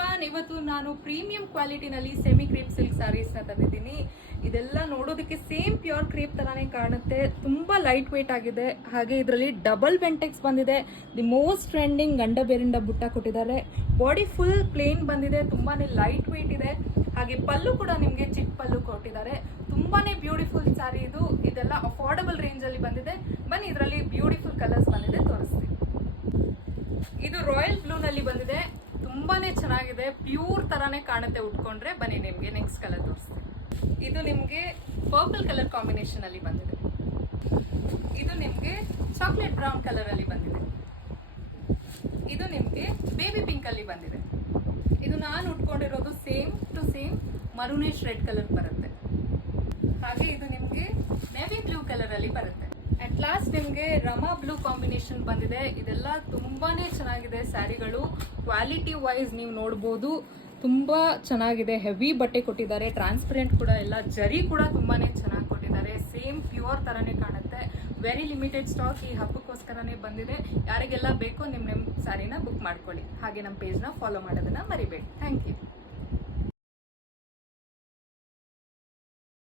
Everyone, ಇವತ್ತು ನಾನು premium ಕ್ವಾಲಿಟಿನಲ್ಲಿ ಸೆಮಿ ಕ್ರೇಪ್ ಸಿಲ್ಕ್ ಸ್ಯಾರೀಸ್ ನ ತಂದಿದ್ದೀನಿ. ಇದೆಲ್ಲ ನೋಡೋದಕ್ಕೆ ಸೇಮ್ ಪ್ಯೂರ್ ಕ್ರೇಪ್ ತರಾನೇ ಕಾಣುತ್ತೆ. ತುಂಬಾ ಲೈಟ್ ವೇಟ್ ಆಗಿದೆ. ಹಾಗೆ ಇದರಲ್ಲಿ ಡಬಲ್ ಬೆಂಟೆಕ್ಸ್ ಬಂದಿದೆ. ದಿ ಮೋಸ್ಟ್ ಟ್ರೆಂಡಿಂಗ್ ಗಂಡ ಬೇರಿಂದ ಬುಟ್ಟ ಕೊಟ್ಟಿದ್ದಾರೆ. ಬಾಡಿ ಫುಲ್ ಪ್ಲೇನ್ ಬಂದಿದೆ. ತುಂಬಾನೇ ಲೈಟ್ ವೇಟ್ ಇದೆ. ಹಾಗೆ ಪಲ್ಲು ಕೂಡ ನಿಮ್ಗೆ ಚಿಕ್ಕ ಪಲ್ಲು ಕೊಟ್ಟಿದ್ದಾರೆ. ತುಂಬಾನೇ ಬ್ಯೂಟಿಫುಲ್ ಸ್ಯಾರಿ ಇದು. ಇದೆಲ್ಲ ಅಫೋರ್ಡಬಲ್ ರೇಂಜ್ ಅಲ್ಲಿ ಬಂದಿದೆ. ಬನ್ನಿ, ಇದರಲ್ಲಿ ಬ್ಯೂಟಿಫುಲ್ ಕಲರ್ಸ್ ಬಂದಿದೆ, ತೋರಿಸ್ತೀನಿ. ಇದು ರಾಯಲ್ ಬ್ಲೂ ನಲ್ಲಿ ಬಂದಿದೆ. ತುಂಬಾನೇ ಚೆನ್ನಾಗಿದೆ. ಪ್ಯೂರ್ ತರಾನೇ ಕಾಣುತ್ತೆ ಉಟ್ಕೊಂಡ್ರೆ. ಬನ್ನಿ, ನಿಮ್ಗೆ ನೆಕ್ಸ್ಟ್ ಕಲರ್ ತೋರಿಸ್ತೀನಿ. ಇದು ನಿಮ್ಗೆ ಪರ್ಪಲ್ ಕಲರ್ ಕಾಂಬಿನೇಷನ್ ಅಲ್ಲಿ ಬಂದಿದೆ. ಇದು ನಿಮ್ಗೆ ಚಾಕ್ಲೇಟ್ ಬ್ರೌನ್ ಕಲರ್ ಅಲ್ಲಿ ಬಂದಿದೆ. ಇದು ನಿಮ್ಗೆ ಬೇಬಿ ಪಿಂಕ್ ಅಲ್ಲಿ ಬಂದಿದೆ. ಇದು ನಾನು ಉಟ್ಕೊಂಡಿರೋದು same to same maroonish red colour ಬರುತ್ತೆ. ಹಾಗೆ ಇದು ನಿಮ್ಗೆ ನೇವಿ ಬ್ಲೂ ಕಲರ್ ಅಲ್ಲಿ ಬರುತ್ತೆ. ಅಟ್ ಲಾಸ್ಟ್ ನಿಮ್ಗೆ ರಮಾ ಬ್ಲೂ ಕಾಂಬಿನೇಷನ್ ಬಂದಿದೆ. ಇದೆಲ್ಲ ತುಂಬಾನೇ ಚೆನ್ನಾಗಿದೆ ಸ್ಯಾರಿಗಳು. ಕ್ವಾಲಿಟಿ ವೈಸ್ ನೀವು ನೋಡ್ಬೋದು, ತುಂಬಾ ಚೆನ್ನಾಗಿದೆ. ಹೆವಿ ಬಟ್ಟೆ ಕೊಟ್ಟಿದ್ದಾರೆ. ಟ್ರಾನ್ಸ್ಪರೆಂಟ್ ಕೂಡ ಎಲ್ಲ. ಜರಿ ಕೂಡ ತುಂಬಾನೇ ಚೆನ್ನಾಗಿ ಕೊಟ್ಟಿದ್ದಾರೆ. ಸೇಮ್ ಪ್ಯೂರ್ ತರಾನೇ ಕಾಣುತ್ತೆ. Very limited stock. ಈ ಹಬ್ಬಕ್ಕೋಸ್ಕರನೇ ಬಂದಿದೆ. ಯಾರಿಗೆಲ್ಲ ಬೇಕೋ ನಿಮ್ಮ ಸ್ಯಾರಿನ ಬುಕ್ ಮಾಡ್ಕೊಳ್ಳಿ. ಹಾಗೆ ನಮ್ಮ ಪೇಜ್ನ ಫಾಲೋ ಮಾಡೋದನ್ನ ಮರಿಬೇಡಿ. Thank you.